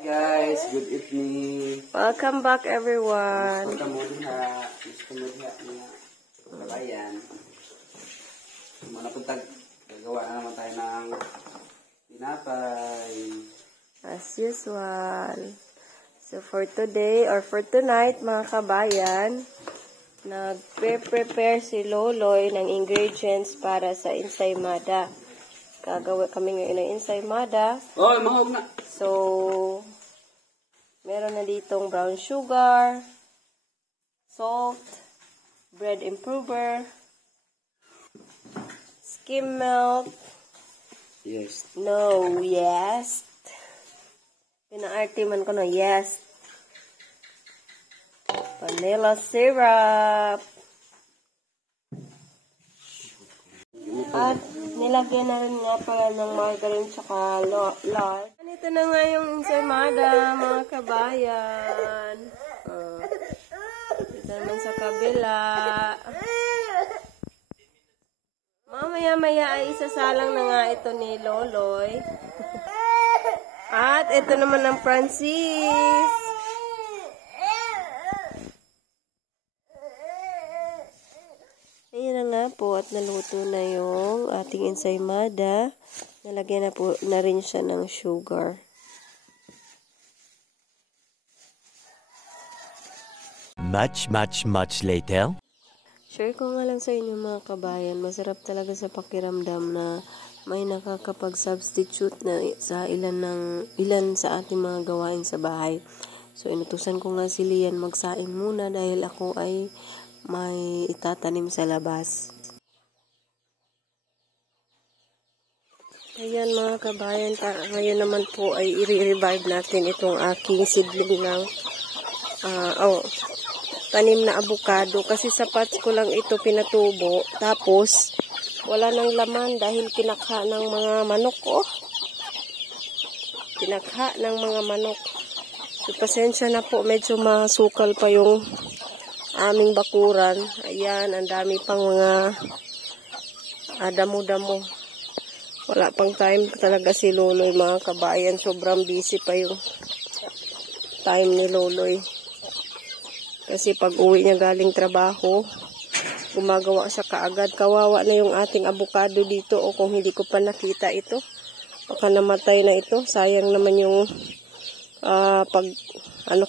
Guys, good evening. Welcome back, everyone. Gusto mo diha niya kabayan. Mana puntag gagawa na naman tayo ng tinapay. As usual. So for today or for tonight, mga kabayan, nag-prepare si Loloy ng ingredients para sa ensaymada. Gagawa kami ngayon ng ensaymada. Oh, mahog na. So, meron na ditong brown sugar, salt, bread improver, skim milk, Yes. no, yes. Pinaarte man ko no, yes. Vanilla syrup. At nilagyan na rin nga pala ng margarine tsaka lard. Ito na nga yung ensaymada, mga kabayan. Ito naman sa kabila. Mamaya-maya ay isasalang na nga ito ni Loloy. At ito naman ang Francis. Ayan na nga po at naluto na yung ating ensaymada. Nalagyan na po na rin siya ng sugar. Much later. Share ko nga lang sa inyo mga kabayan, masarap talaga sa pakiramdam na may nakakapag-substitute na sa ilan sa ating mga gawain sa bahay. So inutusan ko nga si Lian magsaing muna dahil ako ay may itatanim sa labas. Ayan mga kabayan, ngayon naman po ay i-revive natin itong aking seedling ng tanim na avocado kasi sa pots ko lang ito pinatubo tapos wala nang laman dahil kinakha ng mga manok kinakha ng mga manok. So pasensya na po, medyo masukal pa yung aming bakuran. Ayan, ang dami pang mga damo-damo. Wala pang time talaga si Loloy mga kabayan. Sobrang busy pa yung time ni Loloy. Kasi pag uwi niya galing trabaho, gumagawa siya kaagad. Kawawa na yung ating avocado dito. O kung hindi ko pa nakita ito, baka namatay na ito. Sayang naman yung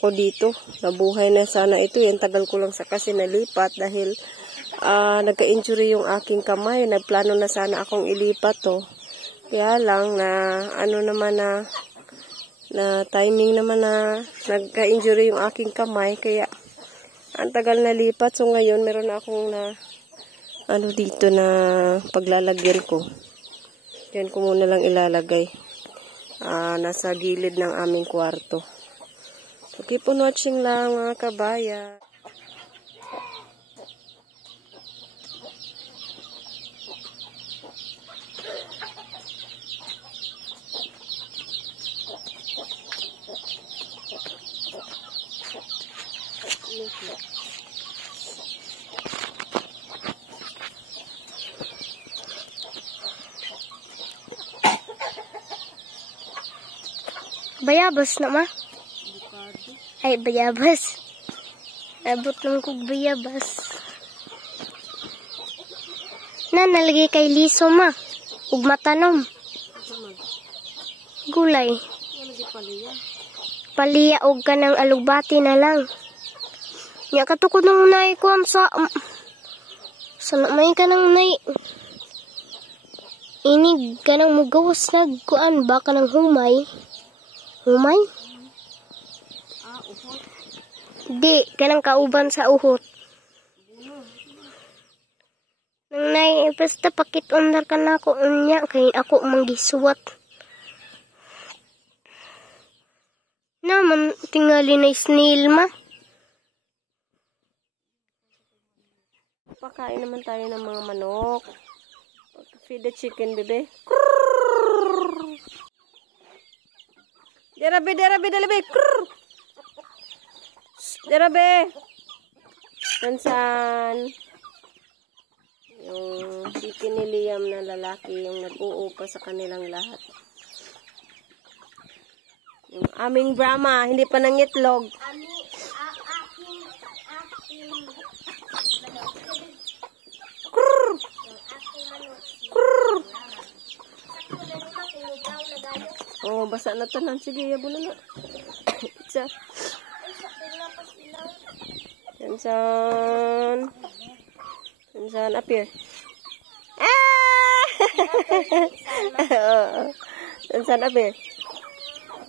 ko dito. Nabuhay na sana ito. Yan, tagal ko lang sa kasi nalipat dahil nagka-injury yung aking kamay. Nagplano na sana akong ilipat to. Kaya lang na na timing naman na nagka-injury yung aking kamay, kaya ang tagal na lipat. So ngayon meron na akong dito na paglalagyan ko. Diyan ko muna lang ilalagay. Nasa gilid ng aming kwarto. So keep on watching lang mga kabayan. Bayabas na ma? Ay, bayabas. Abot lang kong bayabas. Nalagay kay liso ma. Ug matanom. Gulay. Paliya og kanang alugbati na lang. Nya katukod nang nay kuan sa may kanang nay. Ini kanang mugawas nag kuan ba kanang humay. Humay? Uhot. Di, kanang kauban sa uhot. Nang nay, basta pakit-undar ka na ako unya, kaya ako manggisuwat. Naman, tingali na snail ma. Pakain naman tayo ng mga manok. Feed the chicken, bebe. Derabe, dalabe. Derabe. Tansan. Yung chicken ni Liam na lalaki, yung nag-uupa sa kanilang lahat. Yung aming Brahma, hindi pa nangitlog. Aking manok. Krrr! Yung aking manok. Krrr! Sakto na naman, kinugaw na gayo. Oh, basa na tanan. Sige, yabo na na. Isa. Ay, sakto na pa sila. Sansan. Sansan, up here. Ah! Oo. Sansan, up here.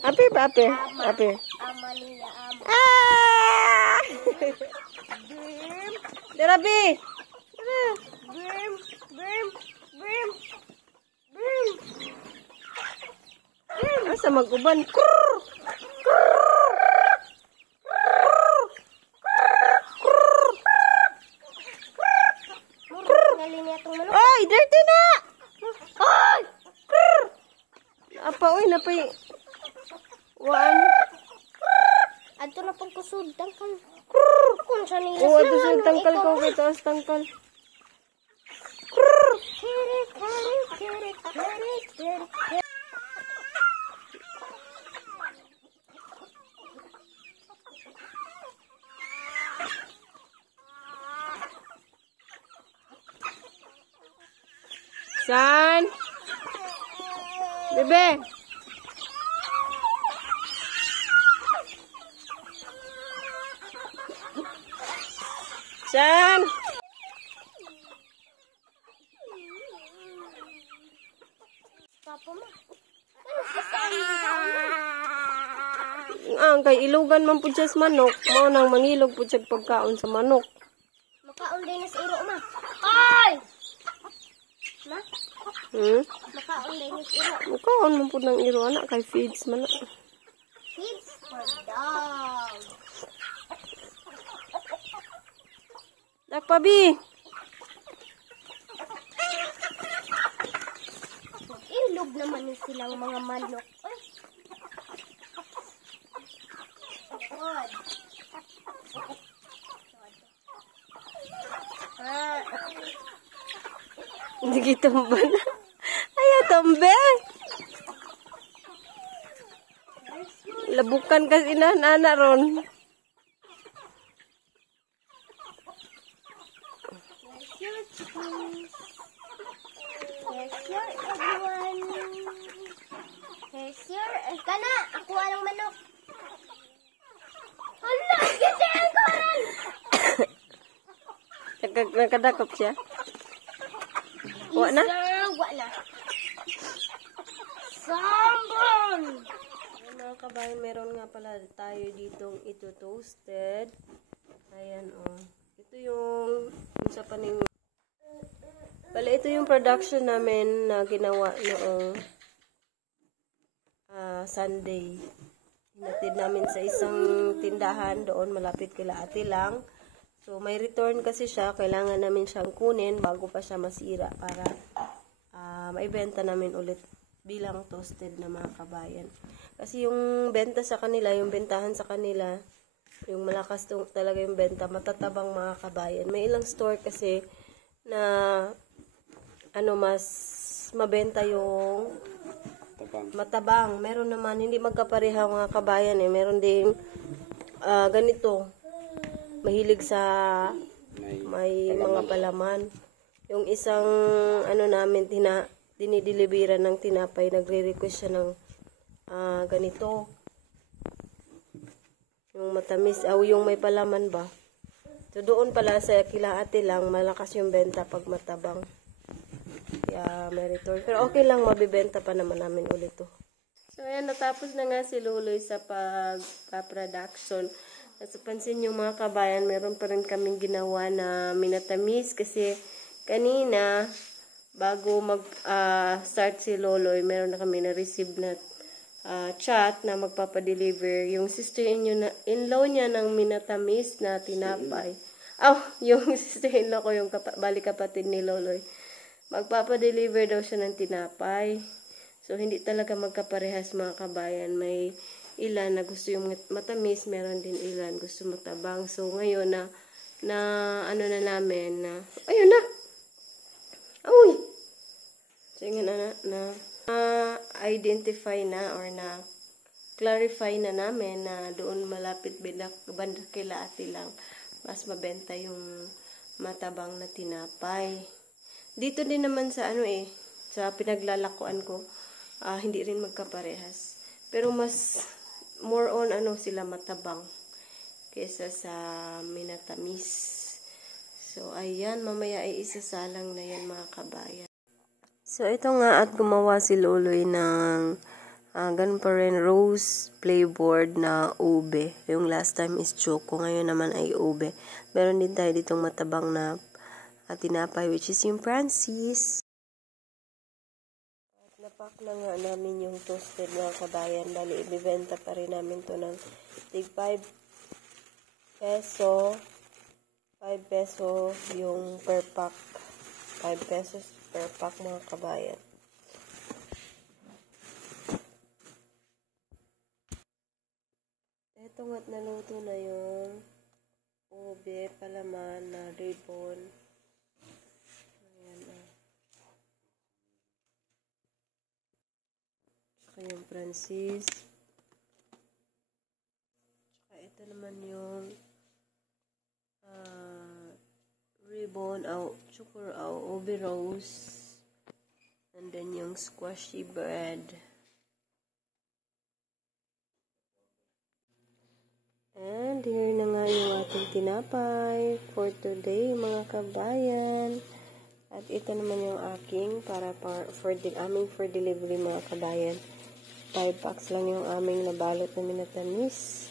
Up here ba? Up here? Up here. Ama nila, ama. Ah! Darabi! Brim, brim, brim. Asa mag-uban? Krrr! Krrr! Murag tingali niya itong manok. Ay, dirty na! Ay! Krrr! Apa, oy, napay... Waan? Adto na pong kusod, tangkal. Krrr! Kung sa nila Oo, ato sa tangkal ko, kay taas tangkal. Krrr! San? Bebe? San? Papa mo. Ano sa saan Kay ilugan man pud siya sa manok. Mao nang mangilog pud siya pagkaon sa manok. makaon din na sa iro, ma. Ay! Ma? Makaon din na sa iro. Makaon man pud nang iro anak kay feeds man. Feeds for dog. Dakpabi. Ilog naman yun silang mga manok. Ay! God. Hindi tumba na. Ay, tumbe. Labukan kasi na ron. Yes, sir, everyone. Yes, sir. Kana, ako walang manok. Hala, ganda ang koral! Nakadakop siya. Wa na? Sir, wa na. Sambon! Mga kabayan, meron nga pala tayo ditong ito toasted. Ayan, oh. Ito yung sa paning... Bale, ito yung production namin na ginawa noong Sunday. Hinatid namin sa isang tindahan doon, malapit kila Ate Lang. So, may return kasi siya. Kailangan namin siyang kunin bago pa siya masira para maibenta namin ulit bilang toasted na mga kabayan. Kasi yung benta sa kanila, yung bentahan sa kanila, yung malakas talaga yung benta, matatabang mga kabayan. May ilang store kasi na mas mabenta yung matabang. Meron naman, hindi magkapareha mga kabayan eh. Meron ding ganito, mahilig sa may mga palaman. Yung isang namin dinideliveran ng tinapay, nagre-request siya ng ganito. Yung matamis, yung may palaman ba. So doon pala sa kila Ate Lang, malakas yung benta pag matabang. Kaya may return. Pero okay lang, mabibenta pa naman namin ulit to. So ayan, natapos na nga si Luloy sa pagpa-production. At pansin yung mga kabayan, meron pa rin kaming ginawa na minatamis kasi kanina, bago mag-start si Loloy, meron na kami na-receive na chat na magpapadeliver. Yung sister-in-law niya ng minatamis na tinapay. Yung sister-in-law ko, yung balik kapatid ni Loloy. Magpapadeliver daw siya ng tinapay. So, hindi talaga magkaparehas mga kabayan. May ilan na gusto yung matamis, meron din ilan gusto matabang. So, ngayon na namin na, ayun na! Uy! So, yun na identify na or na clarify na namin na doon malapit banda kila ate lang mas mabenta yung matabang na tinapay. Dito din naman sa sa pinaglalakuan ko, hindi rin magkaparehas. Pero mas more on sila matabang kaysa sa minatamis. So ayan, mamaya ay isasalang na yan mga kabayan. So ito nga at gumawa si Loloy ng ganun pa rin rose flavoured na ube. Yung last time is choco, ngayon naman ay ube. Meron din tayo ditong matabang na tinapay which is yung Francis. At napak na nga namin yung toasted mga kabayan. Bali, ibibenta pa rin namin to ng tig 5 peso. 5 peso yung per pack. 5 pesos per pack mga kabayan. Ito nga't naluto na yung ube, palaman na ribbon. Ayan Saka yung Francis. Saka ito naman yung ribbon, ube rose. And then yung squashy bread. And here na nga yung ating tinapay for today mga kabayan. At ito naman yung aking for delivery mga kabayan. 5 packs lang yung aming nabalot na minatamis.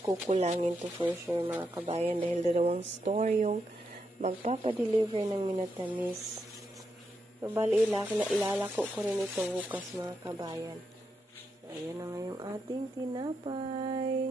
Kukulangin to for sure mga kabayan dahil 2 store yung magpapadeliver ng minatamis. So bali ilalako ko rin ito bukas mga kabayan. So ayan na nga yung ating tinapay.